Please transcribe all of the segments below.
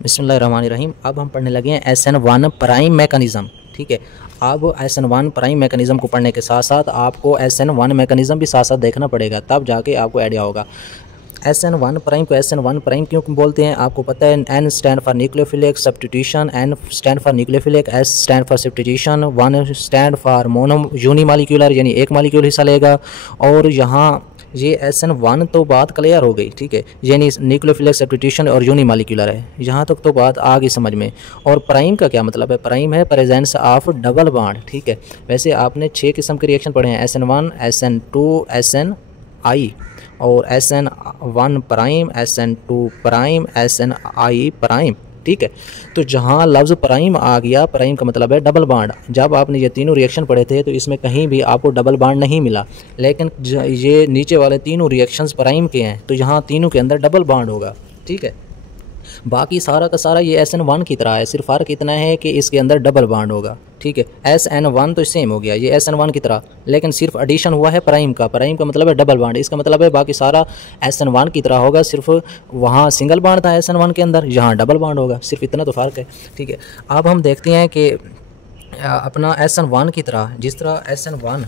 बिस्मिल्लाहिर्रहमानिर्रहीम। अब हम पढ़ने लगे हैं SN1 प्राइम मैकेनिज़्म। ठीक है, अब SN1 प्राइम मैकेनिज़्म को पढ़ने के साथ साथ आपको SN1 मैकेनिज़्म भी साथ साथ देखना पड़ेगा, तब जाके आपको आइडिया होगा। SN1 प्राइम को SN1 प्राइम क्यों बोलते हैं? आपको पता है, N stand for nucleophilic substitution, N stand for nucleophilic, S stand for substitution, 1 stand for mono unimolecular यानी एक मालिक्यूल हिस्सा लेगा। और यहाँ ये SN1 तो बात क्लियर हो गई, ठीक है, यानी न्यूक्लियोफिलिक सब्स्टिट्यूशन और यूनिमालिक्यूलर है, यहाँ तक तो बात आ गई समझ में। और प्राइम का क्या मतलब है? प्राइम है प्रेजेंस ऑफ डबल बॉन्ड। ठीक है, वैसे आपने 6 किस्म के रिएक्शन पढ़े हैं, SN1, SN2, SNI और SN1 prime, SN2 prime, SNI prime. ठीक है, तो जहाँ लफ्ज़ प्राइम आ गया, प्राइम का मतलब है डबल बॉन्ड। जब आपने ये तीनों रिएक्शन पढ़े थे तो इसमें कहीं भी आपको डबल बॉन्ड नहीं मिला, लेकिन ये नीचे वाले तीनों रिएक्शंस प्राइम के हैं तो यहाँ तीनों के अंदर डबल बॉन्ड होगा। ठीक है, बाकी सारा का सारा ये SN1 की तरह है, सिर्फ फ़र्क इतना है कि इसके अंदर डबल बॉन्ड होगा। ठीक है, SN1 तो सेम हो गया, ये SN1 की तरह, लेकिन सिर्फ एडिशन हुआ है प्राइम का। प्राइम का मतलब है डबल बॉन्ड, इसका मतलब है बाकी सारा SN1 की तरह होगा, सिर्फ वहाँ सिंगल बॉन्ड था SN1 के अंदर, यहाँ डबल बॉन्ड होगा, सिर्फ इतना तो फ़र्क है। ठीक है, अब हम देखते हैं कि अपना SN1 की तरह, जिस तरह SN1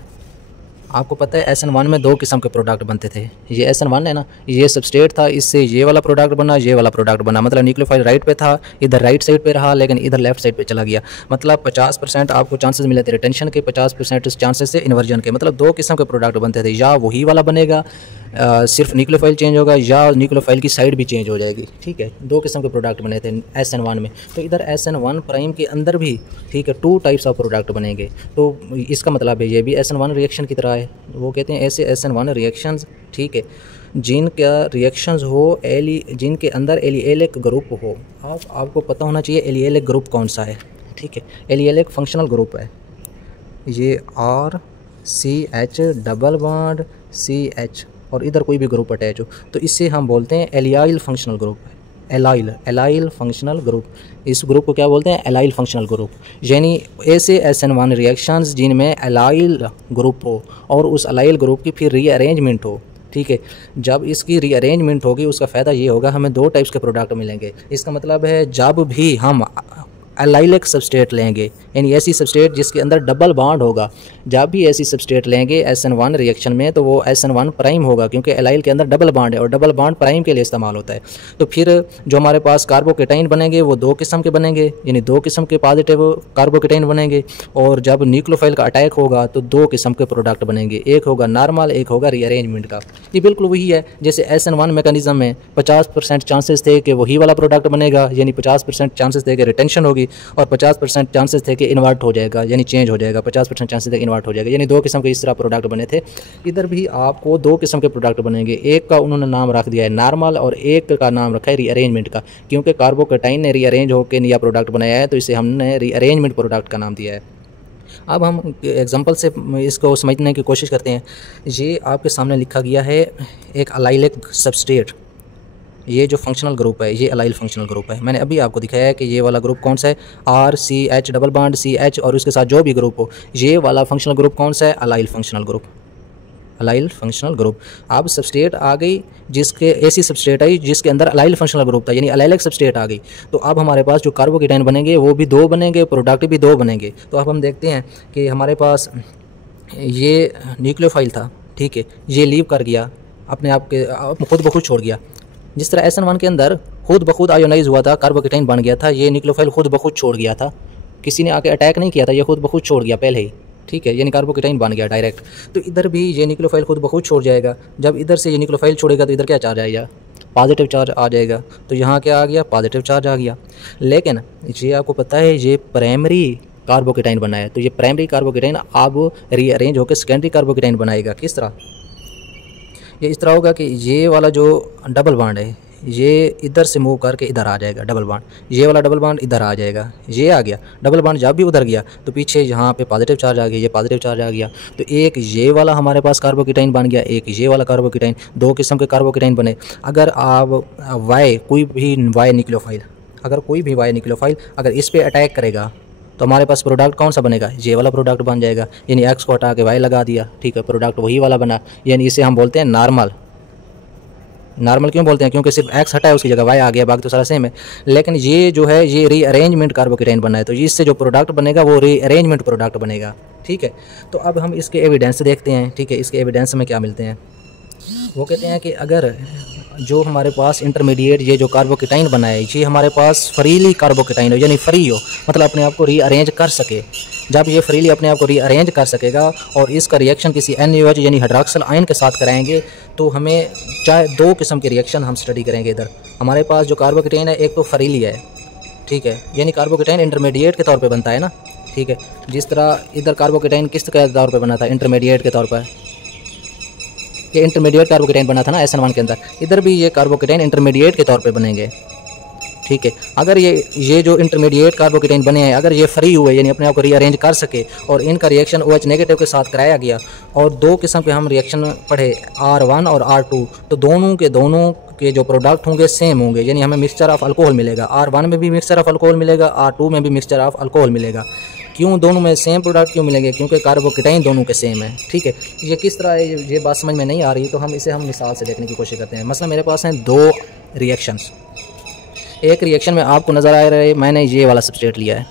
आपको पता है, SN1 में 2 किस्म के प्रोडक्ट बनते थे। ये SN1 है ना, ये सबस्ट्रेट था, इससे ये वाला प्रोडक्ट बना, ये वाला प्रोडक्ट बना। मतलब न्यूक्लियोफाइल राइट पे था, इधर राइट साइड पे रहा, लेकिन इधर लेफ्ट साइड पे चला गया। मतलब 50% आपको चांसेस मिले थे रिटेंशन के, 50% चांसेस से इन्वर्जन के। मतलब 2 किस्म के प्रोडक्ट बनते थे, या वही वाला बनेगा, सिर्फ न्यूक्लियोफाइल चेंज होगा, या न्यूक्लियोफाइल की साइड भी चेंज हो जाएगी। ठीक है, 2 किस्म के प्रोडक्ट बने थे SN1 में। तो इधर SN1 प्राइम के अंदर भी, ठीक है, 2 टाइप्स ऑफ प्रोडक्ट बनेंगे। तो इसका मतलब है ये भी SN1 रिएक्शन की तरह है। वो कहते हैं ऐसे SN1 रिएक्शंस, ठीक है, जिनका रिएक्शंस हो जिनके अंदर एलिएलिक ग्रुप हो। आपको पता होना चाहिए एलिएलिक ग्रुप कौन सा है। ठीक है, एलिएलिक फंक्शनल ग्रुप है, ये RCH डबल बॉन्ड CH और इधर कोई भी ग्रुप अटैच हो तो इससे हम बोलते हैं allyl functional group. Allyl functional group, इस ग्रुप को क्या बोलते हैं? Allyl functional group. यानी ऐसे SN1 रिएक्शंस जिनमें एलाइल ग्रुप हो और उस एलाइल ग्रुप की फिर रीअरेंजमेंट हो। ठीक है, जब इसकी रीअरेंजमेंट होगी उसका फ़ायदा ये होगा, हमें 2 टाइप्स के प्रोडक्ट मिलेंगे। इसका मतलब है जब भी हम एलाइलिक सबस्ट्रेट लेंगे, यानी ऐसी सबस्ट्रेट जिसके अंदर डबल बॉन्ड होगा, जब भी ऐसी सबस्ट्रेट लेंगे SN1 रिएक्शन में तो वो SN1 प्राइम होगा, क्योंकि एलाइल के अंदर डबल बॉन्ड है और डबल बॉन्ड प्राइम के लिए इस्तेमाल होता है। तो फिर जो हमारे पास कार्बोकेटाइन बनेंगे वो 2 किस्म के बनेंगे, यानी 2 किस्म के पॉजिटिव कार्बोकेटाइन बनेंगे। और जब न्यूक्लियोफाइल का अटैक होगा तो 2 किस्म के प्रोडक्ट बनेंगे, एक होगा नॉर्मल, एक होगा रीअरेंजमेंट का। ये बिल्कुल वही है जैसे SN1 मैकेनिज्म में 50% चांसेस थे कि वही वाला प्रोडक्ट बनेगा, यानी 50% चांसेस थे कि रिटेंशन होगी, और 50% चांसेस थे कि इन्वर्ट हो जाएगा, यानी चेंज हो जाएगा। 50% चांसेस थे कि इन्वर्ट हो जाएगा, यानी 2 किस्म के इस तरह प्रोडक्ट बने थे। इधर भी आपको 2 किस्म के प्रोडक्ट बनेंगे, एक का उन्होंने नाम रख दिया है नॉर्मल और एक का नाम रखा है रीअरेंजमेंट का, क्योंकि कार्बोकेटाइन ने रीअरेंज होकर नया प्रोडक्ट बनाया है तो इसे हमने रीअरेंजमेंट प्रोडक्ट का नाम दिया है। अब हम एग्जांपल से इसको समझने की कोशिश करते हैं। ये आपके सामने लिखा गया है एक एलाइलिक सबस्ट्रेट, ये जो फंक्शनल ग्रुप है ये एलाइल फंक्शनल ग्रुप है। मैंने अभी आपको दिखाया है कि ये वाला ग्रुप कौन सा है, RCH डबल बॉन्ड CH और उसके साथ जो भी ग्रुप हो, ये वाला फंक्शनल ग्रुप कौन सा है? Allyl functional group, allyl functional group. अब सबस्ट्रेट आ गई, जिसके ऐसी सबस्ट्रेट आई जिसके अंदर एलाइल फंक्शनल ग्रुप था, यानी एलाइलिक सबस्ट्रेट आ गई। तो अब हमारे पास जो कार्बोकेटाइन बनेंगे वो भी 2 बनेंगे, प्रोडक्ट भी 2 बनेंगे। तो अब हम देखते हैं कि हमारे पास ये न्यूक्लियोफाइल था, ठीक है, ये लीव कर गया, अपने आप के खुद ब खुद छोड़ गया। जिस तरह SN1 के अंदर खुद ब खुद आयोनाइज हुआ था, कार्बोकेटाइन बन गया था, ये न्यूक्लियोफाइल खुद ब खुद छोड़ गया था, किसी ने आके अटैक नहीं किया था, ये खुद ब खुद छोड़ गया पहले ही। ठीक है, यानी कार्बोकेटाइन बन गया डायरेक्ट। तो इधर भी ये न्यूक्लियोफाइल खुद ब खुद छोड़ जाएगा। जब इधर से ये न्यूक्लियोफाइल छोड़ेगा तो इधर क्या चार्ज आएगा? पॉजिटिव चार्ज आ जाएगा। तो यहाँ क्या आ गया? पॉजिटिव चार्ज आ गया। लेकिन ये आपको पता है ये प्राइमरी कार्बोकेटाइन बना है, तो ये प्राइमरी कार्बोकेटाइन अब रीअरेंज होकर सेकेंडरी कार्बोकेटाइन बनाएगा। किस तरह? ये इस तरह होगा कि ये वाला जो डबल बॉन्ड है ये इधर से मूव करके इधर आ जाएगा डबल बॉन्ड, ये वाला डबल बॉन्ड इधर आ जाएगा, ये आ गया डबल बॉन्ड। जब भी उधर गया तो पीछे यहाँ पे पॉजिटिव चार्ज आ गया, ये पॉजिटिव चार्ज आ गया। तो एक ये वाला हमारे पास कार्बोकेटाइन बन गया, एक ये वाला कार्बोकेटाइन, 2 किस्म के कार्बोकेटाइन बने। अगर आप कोई भी वाई न्यूक्लियोफाइल अगर इस पर अटैक करेगा तो हमारे पास प्रोडक्ट कौन सा बनेगा? ये वाला प्रोडक्ट बन जाएगा, यानी X को हटा के Y लगा दिया, ठीक है, प्रोडक्ट वही वाला बना, यानी इसे हम बोलते हैं नॉर्मल। नॉर्मल क्यों बोलते हैं? क्योंकि सिर्फ एक्स हटा है, उसकी जगह वाई आ गया, बाकी तो सारा सेम है। लेकिन ये जो है ये रीअरेंजमेंट कार्बोकेटाइन बना है, तो इससे जो प्रोडक्ट बनेगा वो रीअरेंजमेंट प्रोडक्ट बनेगा। ठीक है, तो अब हम इसके एविडेंस देखते हैं। ठीक है, इसके एविडेंस में क्या मिलते हैं? वो कहते हैं कि अगर जो हमारे पास इंटरमीडिएट ये जो कार्बोकेटाइन बना है ये हमारे पास फ्रीली कार्बोकेटाइन हो, यानी फ्री हो, मतलब अपने आप को रीअरेंज कर सके। जब ये फ्रीली अपने आप को रीअरेंज कर सकेगा और इसका रिएक्शन किसी NaOH यानी हाइड्रॉक्सिल आयन के साथ कराएंगे, तो हमें चाहे 2 किस्म के रिएक्शन हम स्टडी करेंगे। इधर हमारे पास जो कार्बोकेटाइन है एक तो फ्रीली है, ठीक है, यानी कार्बोकेटाइन इंटरमीडिएट के तौर पे बनता है ना। ठीक है, जिस तरह इधर कार्बोकेटाइन किस के तौर पे बना था? इंटरमीडिएट के तौर पर। ये इंटरमीडिएट कार्बोकेटाइन बना था ना SN1 के अंदर, इधर भी ये कार्बोकेटाइन इंटरमीडिएट के तौर पे बनेंगे। ठीक है, अगर ये जो इंटरमीडिएट कार्बोकेटाइन बने हैं अगर ये फ्री हुए यानी अपने आप को रीअरेंज कर सके और इनका रिएक्शन OH नेगेटिव के साथ कराया गया और 2 किस्म के हम रिएक्शन पढ़े R1 और R2, तो दोनों के जो प्रोडक्ट होंगे सेम होंगे, यानी हमें मिक्सचर ऑफ अल्कोहल मिलेगा। R1 में भी मिक्सचर ऑफ अल्कोहल मिलेगा, R2 में भी मिक्सचर ऑफ अल्कोहल मिलेगा। क्यों दोनों में सेम प्रोडक्ट क्यों मिलेंगे? क्योंकि कार्बोकेटाइन दोनों के सेम है। ठीक है, ये किस तरह है ये बात समझ में नहीं आ रही, तो हम इसे मिसाल से देखने की कोशिश करते हैं। मसला मेरे पास हैं 2 रिएक्शंस। एक रिएक्शन में आपको नज़र आ रहा है मैंने ये वाला सबस्ट्रेट लिया है,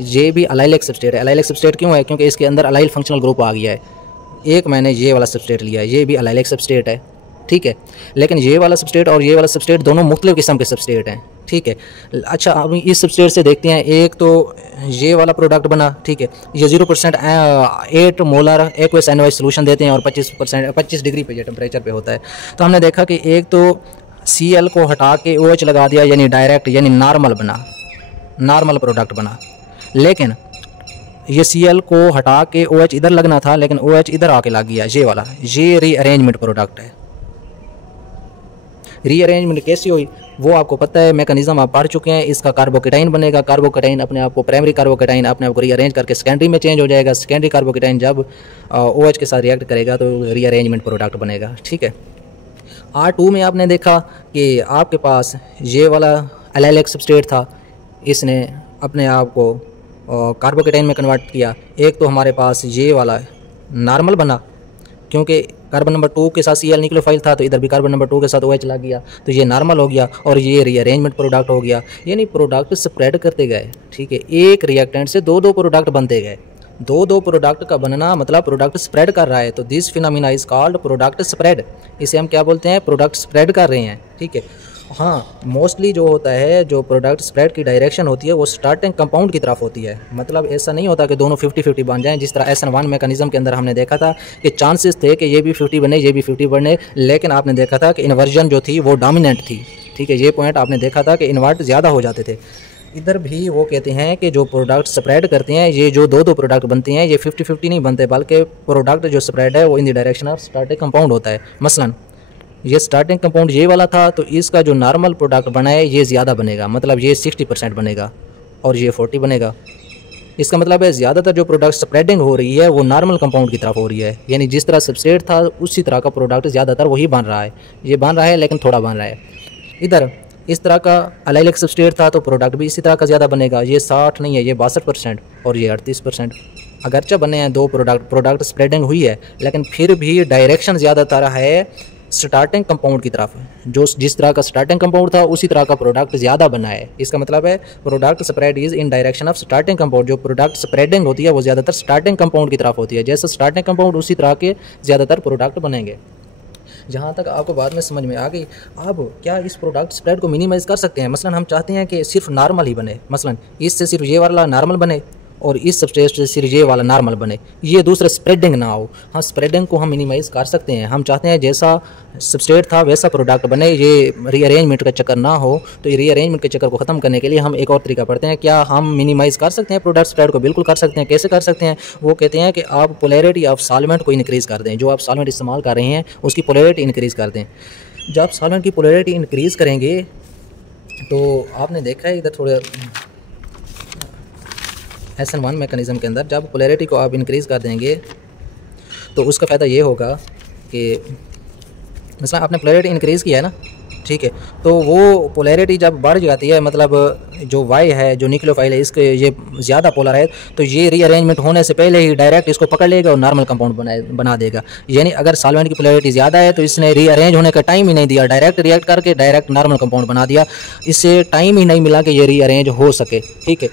ये भी अलाइलिक सबस्ट्रेट है। अलाइलिक सबस्ट्रेट क्यों है? क्योंकि इसके अंदर अलाइल फंक्शनल ग्रुप आ गया है। एक मैंने ये वाला सबस्ट्रेट लिया है, ये भी अलाइलिक सबस्ट्रेट है। ठीक है, लेकिन ये वाला सबस्ट्रेट और ये वाला सबस्ट्रेट दोनों मुख्तलिफ किस्म के सबस्ट्रेट हैं। ठीक है, अच्छा अब इस सबस्ट्रेट से देखते हैं। एक तो ये वाला प्रोडक्ट बना, ठीक है, ये 0% 8 मोलर एक्वस NaOH सोल्यूशन देते हैं और 25 डिग्री पे ये टेम्परेचर पे होता है। तो हमने देखा कि एक तो Cl को हटा के OH लगा दिया, यानी डायरेक्ट यानी नॉर्मल बना, नॉर्मल प्रोडक्ट बना। लेकिन ये Cl को हटा के OH इधर लगना था, लेकिन OH इधर आके लग गया, ये वाला, ये रीअरेंजमेंट प्रोडक्ट है। रीअरेंजमेंट कैसी हुई वो आपको पता है, मैकेनिज्म आप पढ़ चुके हैं। इसका कार्बोकेटाइन बनेगा, कार्बोकेटाइन अपने आप को प्राइमरी कार्बोकेटाइन अपने आप को रीअरेंज करके सेकेंडरी में चेंज हो जाएगा। सेकेंडरी कार्बोकेटाइन जब OH के साथ रिएक्ट करेगा तो रीअरेंजमेंट प्रोडक्ट बनेगा। ठीक है, R2 में आपने देखा कि आपके पास ये वाला एलाइलिक सबस्ट्रेट था, इसने अपने आप को कार्बोकेटाइन में कन्वर्ट किया। एक तो हमारे पास ये वाला नॉर्मल बना, क्योंकि कार्बन नंबर 2 के साथ Cl न्यूक्लियोफाइल था, तो इधर भी कार्बन नंबर 2 के साथ OH लग गया, तो ये नॉर्मल हो गया और ये रीअरेंजमेंट प्रोडक्ट हो गया। यानी प्रोडक्ट स्प्रेड करते गए। ठीक है, एक रिएक्टेंट से 2 प्रोडक्ट बनते गए। 2 प्रोडक्ट का बनना मतलब प्रोडक्ट स्प्रेड कर रहा है, तो this phenomena is called product spread. इसे हम क्या बोलते हैं? प्रोडक्ट स्प्रेड कर रहे हैं। ठीक है, हाँ, मोस्टली जो होता है, जो प्रोडक्ट स्प्रेड की डायरेक्शन होती है वो स्टार्टिंग कंपाउंड की तरफ होती है। मतलब ऐसा नहीं होता कि दोनों 50-50 बन जाएं, जिस तरह SN1 मैकेनिज्म के अंदर हमने देखा था कि चांसेस थे कि ये भी 50 बने, ये भी 50 बने, लेकिन आपने देखा था कि इन्वर्जन जो थी वो डोमिनेंट थी। ठीक है, ये पॉइंट आपने देखा था कि इन्वर्ट ज़्यादा हो जाते थे। इधर भी वो कहते हैं कि जो प्रोडक्ट स्प्रेड करते हैं, ये जो 2 प्रोडक्ट बनते हैं, ये 50-50 नहीं बनते, बल्कि प्रोडक्ट जो स्प्रेड है वो in the direction of starting compound होता है। मसलन ये स्टार्टिंग कंपाउंड ये वाला था, तो इसका जो नॉर्मल प्रोडक्ट बना है ये ज़्यादा बनेगा, मतलब ये 60% बनेगा और ये 40 बनेगा। इसका मतलब है ज़्यादातर जो प्रोडक्ट स्प्रेडिंग हो रही है वो नॉर्मल कंपाउंड की तरफ हो रही है, यानी जिस तरह सबस्ट्रेट था उसी तरह का प्रोडक्ट ज़्यादातर वही बन रहा है। ये बन रहा है लेकिन थोड़ा बन रहा है। इधर इस तरह का अलाइलिक सबस्ट्रेट था तो प्रोडक्ट भी इसी तरह का ज़्यादा बनेगा। ये 60 नहीं है, ये 62% और ये 38%। अगरचे बने हैं 2 प्रोडक्ट स्प्रेडिंग हुई है, लेकिन फिर भी डायरेक्शन ज़्यादातर है स्टार्टिंग कंपाउंड की तरफ। जो जिस तरह का स्टार्टिंग कंपाउंड था उसी तरह का प्रोडक्ट ज़्यादा बना है। इसका मतलब है product spread is in direction of starting compound. जो प्रोडक्ट स्प्रेडिंग होती है वो ज़्यादातर स्टार्टिंग कंपाउंड की तरफ होती है। जैसे स्टार्टिंग कंपाउंड उसी तरह के ज़्यादातर प्रोडक्ट बनेंगे। जहाँ तक आपको बाद में समझ में आ गई। अब क्या इस प्रोडक्ट स्प्रेड को मिनिमाइज़ कर सकते हैं? मसलन हम चाहते हैं कि सिर्फ नॉर्मल ही बने, मसलन इससे सिर्फ ये वाला नॉर्मल बने और इस सबस्ट्रेट से सिर्फ ये वाला नॉर्मल बने, ये दूसरा स्प्रेडिंग ना हो। हाँ, स्प्रेडिंग को हम मिनिमाइज़ कर सकते हैं। हम चाहते हैं जैसा सबस्ट्रेट था वैसा प्रोडक्ट बने, ये रीअरेंजमेंट का चक्कर ना हो। तो ये रीअरेंजमेंट के चक्कर को ख़त्म करने के लिए हम एक और तरीका पढ़ते हैं। क्या हम मिनिमाइज़ कर सकते हैं प्रोडक्ट स्प्रेड को? बिल्कुल कर सकते हैं। कैसे कर सकते हैं? वो कहते हैं कि आप पोलैरिटी ऑफ सॉल्वेंट को इंक्रीज़ कर दें। जो आप सॉल्वेंट इस्तेमाल कर रहे हैं उसकी पोलैरिटी इंक्रीज़ कर दें। जब आप सॉल्वेंट की पोलैरिटी इंक्रीज़ करेंगे तो आपने देखा है इधर थोड़ा SN1 मैकेनिज़्म के अंदर जब पोलैरिटी को आप इंक्रीज़ कर देंगे तो उसका फ़ायदा ये होगा कि मतलब आपने पोलैरिटी इंक्रीज़ किया है ना, ठीक है। तो वो पोलैरिटी जब बढ़ जाती है, मतलब जो वाई है, जो न्यूक्लियोफाइल है, इसके ये ज़्यादा पोलर है, तो ये रीअरेंजमेंट होने से पहले ही डायरेक्ट इसको पकड़ लेगा और नॉर्मल कंपाउंड बना देगा। यानी अगर सॉल्वेंट की पोलैरिटी ज़्यादा है तो इसने रीअरेंज होने का टाइम ही नहीं दिया, डायरेक्ट रिएक्ट करके डायरेक्ट नॉर्मल कंपाउंड बना दिया, इससे टाइम ही नहीं मिला कि ये रीअरेंज हो सके। ठीक है।